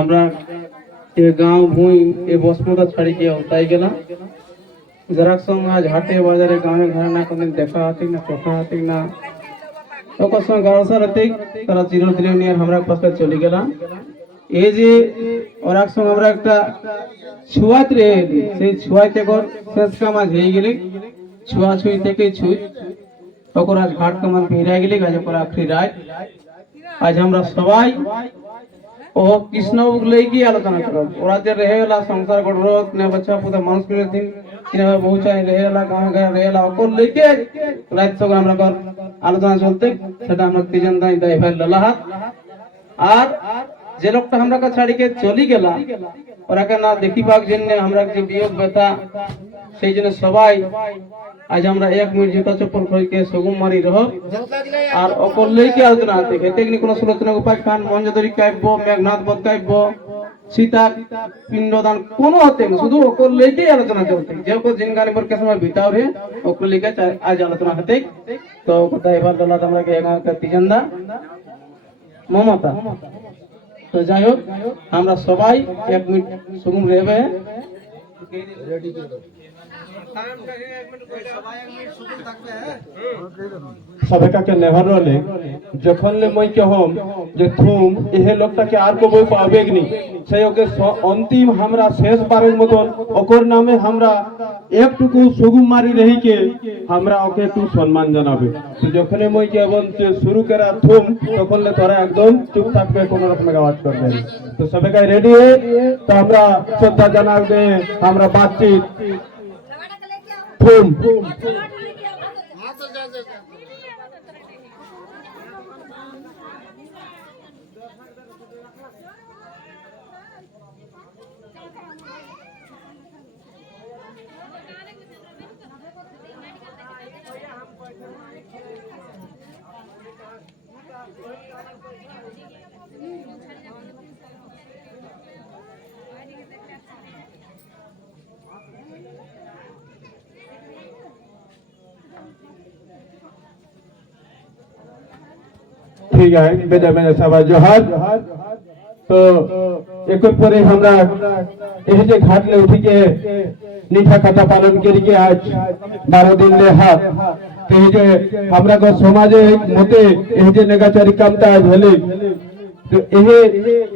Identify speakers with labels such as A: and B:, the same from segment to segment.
A: আমরা এ গাঁও, ভুঁই, এ বসমতা ছাড়িকে তাই গেলাম যারা সঙ্গে আজ হাটে বাজারে গাঁয়ে ঘরে না, কোনদিন দেখা হাতিক না কথা হাতিক না ওকর সঙ্গে গাড়সা রাতিক তারা চিরদিনে নিয়ে আমরা পাশে চলে গেলাম। এই যে ওরার সঙ্গে আমরা একটা ছুয়াত রে সেই ছুয়াইতে কর, শেষ কাম আজ হয়ে গেলে, ছুয়া ছুঁই থেকে ছুঁই, তখন আজ ঘাট কামান ফিরে গেলে, আজ ওপর আখরি রায়, আজ আমরা সবাই ও কৃষ্ণ কি আলোচনা করব ওরা যে রেহে গেলা সংসার গড়ল নে বাচ্চা পুতা মানুষ করে দিন। সিনেমা বহু চাই রেহেলা গাঁ গাঁ রেহেলা অকল লইকে রাত সব আমরা কর। আলোচনা চলতে, সেটা আমরা তিজন দাই দাই ভাই লালাহাত আর যে লোকটা আমরা কাছে ছাড়িকে চলি গেলা ওরাকে না দেখিবার জন্য আমরা যে বিয়োগ ব্যথা, সেই জন্য সবাই আজ আমরা এক মিনিট জুতা চপ্পল খড়িকে সগুম মারি রহ। আর অকল লইকে আলোচনা আছে? তেমনি কোন সুলোচনা উপায়? খান মঞ্জদরি কাব্য মেঘনাথ বধ কাব্য, সীতা, পিণ্ডদান কোন হতে শুধু অকল লইকে আলোচনা চলতে যে ওকে জিন গানি পর কে সময় বিতাও রে অকল লইকে আজ আলোচনা হতে। তো কথা এবার দলাত আমরা কে এগাঁকা তিজন্দা। মমতা। তো যাই হোক আমরা সবাই এক মিনিট সুগুম রেবে।
B: সবাইকে নেভার রলে যখন মই কহম যে থুম এহে লোকটাকে আর কবই পাবে নি। সেই অন্তিম শেষ বারের মতন ওকর নামে আমরা একটুকু সুগুম মারি রহিকে আমরা ওকে একটু সম্মান জানাবে। যখন মই কেবল যে শুরু করা থুম, তখন লে তোরা একদম চুপ থাকবে, কোনো রকমের আওয়াজ করবে। তো সবাইকে রেডি তো আমরা শ্রদ্ধা জানাবে, আমরা বাতচিত। থুম সবাই জোহার। তো একর পরে আমরা যে ঘাটলে উঠিকে নিশা কথা পালন আজ বারো দিন এই যে আমরা সমাজে মতে এই যে নেগাচারি কামটা আজ হলে, তো এহে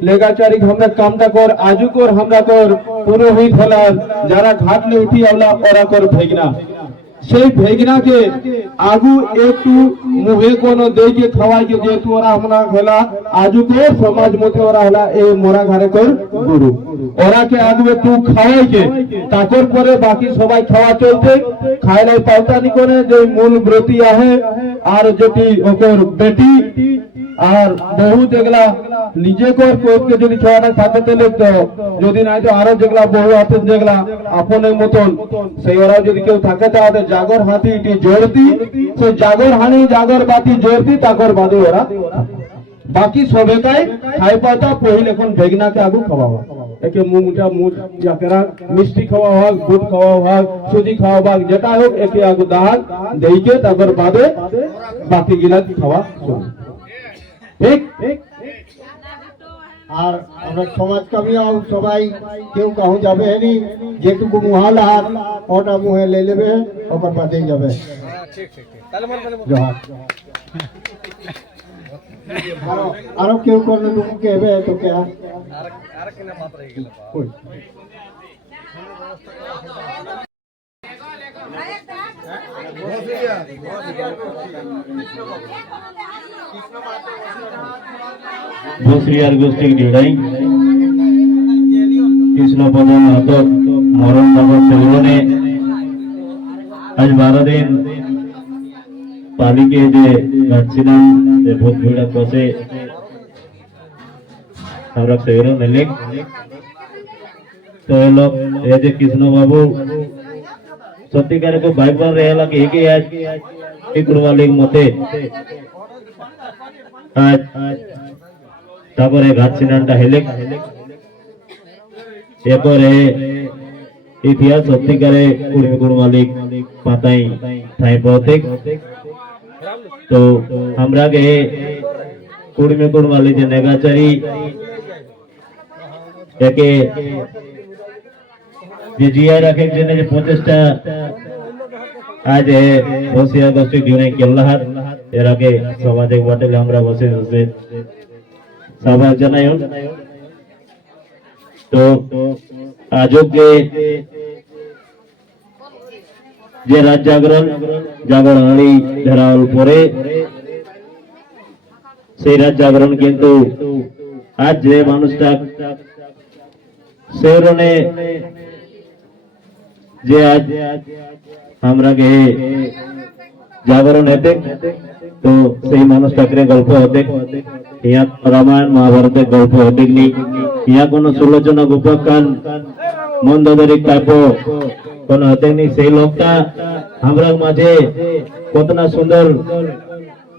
B: লেগাচারি আমরা কামটা কর আজু কর, আমরা কর, পুরোহিত হলার, যারা ঘাটলে উঠি আওলা, ওরা কর ভেগনা। সেই ভেগনাকে আগু একটু মুহে কোন দেইকে খাওয়াইকে যেহেতু ওরা আমরা হেলা আজুকে সমাজ মতে ওরা হেলা এই মোরা ঘরে কর গুরু। ওরাকে আগু একটু খাওয়াইকে, তারপর পরে বাকি সবাই খাওয়া চলতে খাইলাই পাউতানি করে যে মূল ব্রতি আহে, আর যেটি ওকর বেটি আর বহু যেগুলা নিজে কর কোপকে যদি খাওয়াটা থাকে তাহলে তো যদি নাই তো আরও যেগুলা বহু আছে যেগুলা আপনের মতন, সেই ওরা যদি কেউ থাকে তাহলে জাগর হাতি ইটি জড়তি সেই জাগর হানি, জাগর বাতি জড়তি তাকর বাদে ওরা বাকি সবেকাই খাই পাতা, পহিল এখন বেগনাকে আগু খাওয়াবা একে মুগটা মুগ যাকেরা মিষ্টি খাওয়া হোক দুধ খাওয়া হোক সুজি খাওয়া হোক যেটা হোক একে আগু দাহাক দেইকে তারপর বাদে বাকি গিলা খাওয়া চলবে ঠিক?
C: আর আমরা সমাজ কামিয়াও সবাই। কেউ কাহু যাবে হেনি যেটুকু মুহাল হাত ওটা মুহে লে নেবে ওপর পাতেই যাবে। জোহার। আরও আরও কেউ করলে তুমি কেবে তো কে? কই?
D: दूसरी आर्गोस्टिक डिज़ाइन कृष्ण पद महतक मरण नगर चौरण आज बारह दिन पाली के जे नाचिनाम बहुत भीड़ कसे। हमारा सेवरण है तो ये जे कृष्ण बाबू సొంతిగారికి బైబల్ రేయాలకు ఏకే గురువాలికి మొత్తే তারপরে গাচ্ছিনান্ট হেলেক। এরপরে ইতিহাস সত্যিকারে কুর্মি কুরমালিক পাতাই থাই পথিক তো আমরা গে কুর্মি কুরমালি যে নেগাচারি, একে যে জিয়া রাখে জন্য যে প্রচেষ্টা আজ এ বসিয়া গোষ্ঠী জুনে কেল্লাহার এর আগে সমাজে বাটেলে আমরা বসে বসে সভা জানাই তো আজকে যে রাত জাগরণ জাগরণ আলী ধরাওয়াল পরে সেই রাত জাগরণ কিন্তু আজ যে মানুষটা শহরনে যে আজ আমরা গে জাগরণ হেতে তো সেই মানুষটাকে গল্প হতে ইয়া রামায়ণ মহাভারতের গল্প হতে নি ইয়া কোন সুলোচনা গোপাকান মন্দোদরি কাব্য কোন হতে নি সেই লোকটা আমরা মাঝে কতনা সুন্দর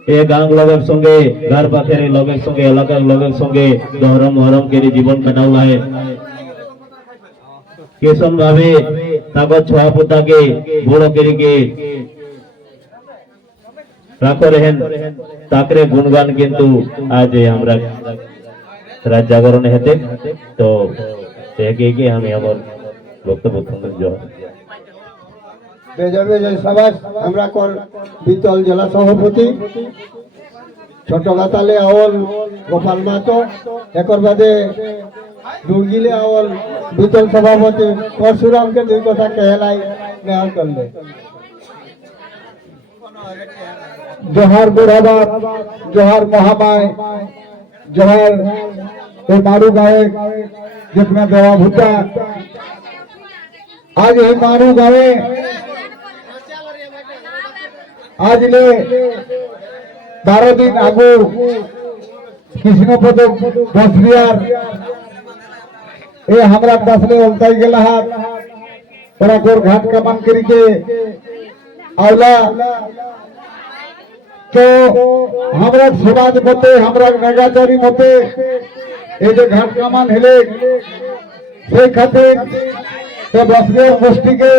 D: এ গাঁ লগের সঙ্গে, গার পাখের লগের সঙ্গে, এলাকার লগের সঙ্গে দহরম মহরম করে জীবন কাটাওলা কেসন ভাবে ছোয়া পোতাকে বড় করিকে রাখো রেহেন, তাকরে গুণগান কিন্তু আজ আমরা রাত জাগরণে হেতে তো একে একে আমি আমার বক্তব্য সুন্দর জয়।
C: বেজা বেজা সবাই আমরা কর বিতল জেলা সভাপতি ছোট গাতালে আওয়াল গোপাল মাতো, একর বাদে দুর্গিলে আওয়াল বিতল সভাপতি পরশুরামকে দুই কথা কেহেলাই নেওয়ার করলে
E: জোহার বুড়াবাদ জোহার মহামায় জোহার এই মারু গায়ে जितना देवा भूता आज ये मारू गावे आज ले बारह दिन আগু কৃষ্ণপদ বসরিয়ার এ हमरा बसले उल्टाई गेला हाथ ওরা গোর ঘাট কামান করিকে আওলা তো আমরা সমাজ মতে আমরা নাগাচারি মতে এই যে ঘাট কামান হেলে সেই খাতির তো বসবে গোষ্ঠীকে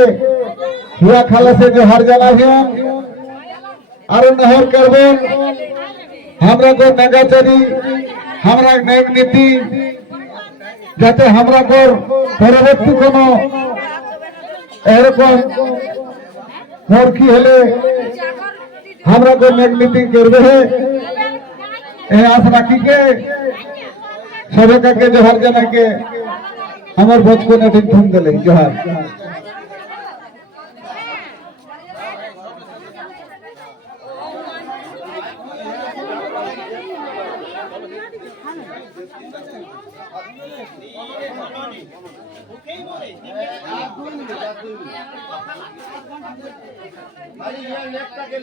E: হুয়া খালাসে যে হার জানাহিয়ান আরো নহর করবেন আমরা কো নাগাচারি আমরা নেক নীতি যাতে হামলা কর পরবর্তী কোন এরকম ফরকি হলে হামলা কর নেগলিটি করবে এই আশ রাখিকে, সবাইকে জোহার জানাকে আমার বচপন এটি ফোন দিলে জোহার। ভাই